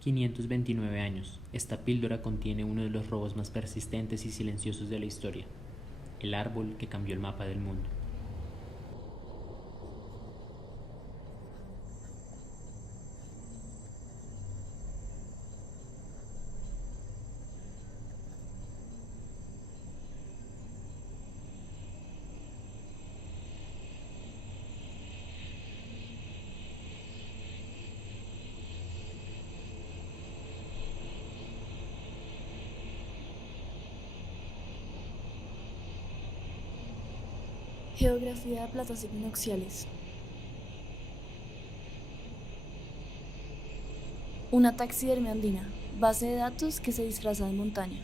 529 años. Esta píldora contiene uno de los robos más persistentes y silenciosos de la historia: el árbol que cambió el mapa del mundo. Geografía de placas equinocciales. Una taxidermia andina, base de datos que se disfraza de montaña.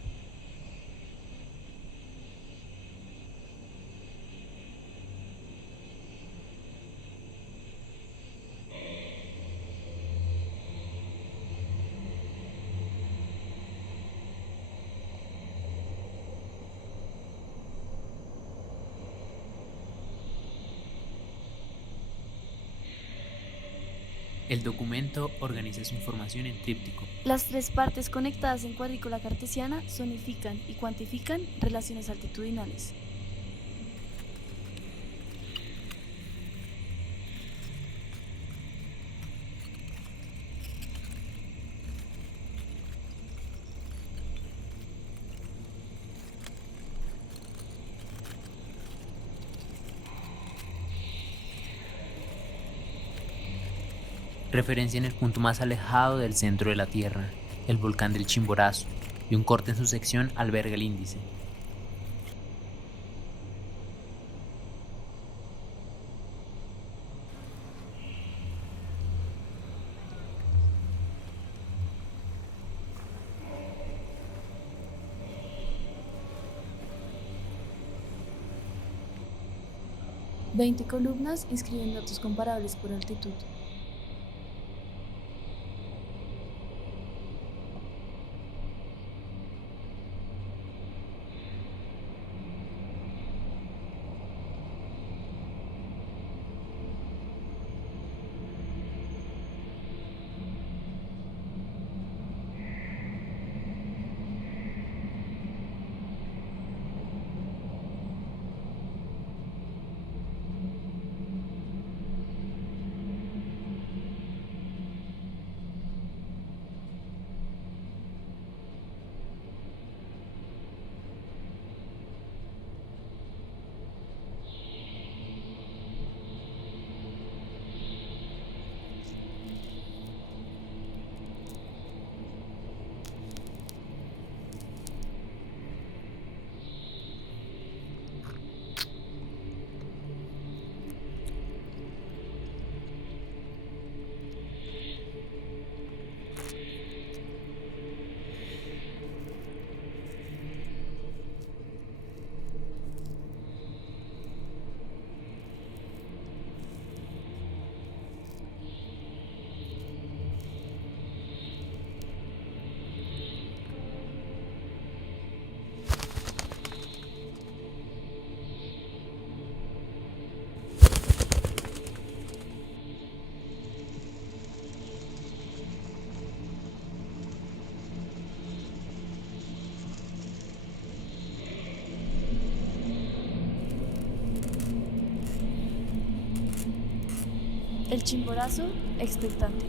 El documento organiza su información en tríptico. Las tres partes conectadas en cuadrícula cartesiana zonifican y cuantifican relaciones altitudinales. Referencia en el punto más alejado del centro de la Tierra, el volcán del Chimborazo, y un corte en su sección alberga el índice. Veinte columnas inscriben datos comparables por altitud. El Chimborazo, expectante.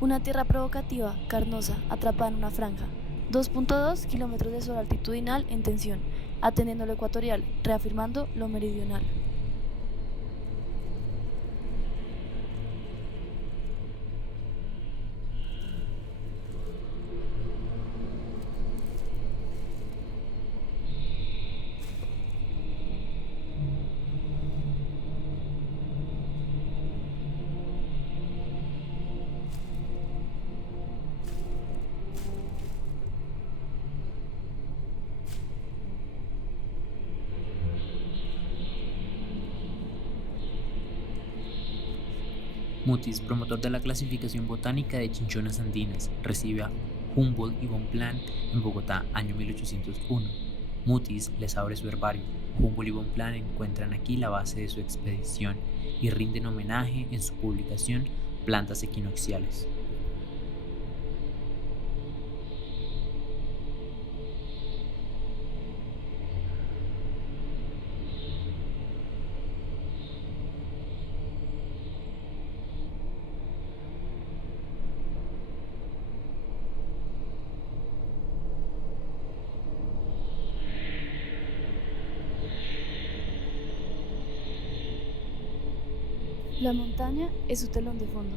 Una tierra provocativa, carnosa, atrapada en una franja. 2.2 kilómetros de sol altitudinal en tensión, atendiendo lo ecuatorial, reafirmando lo meridional. Mutis, promotor de la clasificación botánica de chinchonas andinas, recibe a Humboldt y Bonpland en Bogotá, año 1801. Mutis les abre su herbario. Humboldt y Bonpland encuentran aquí la base de su expedición y rinden homenaje en su publicación Plantas equinocciales. La montaña es su telón de fondo.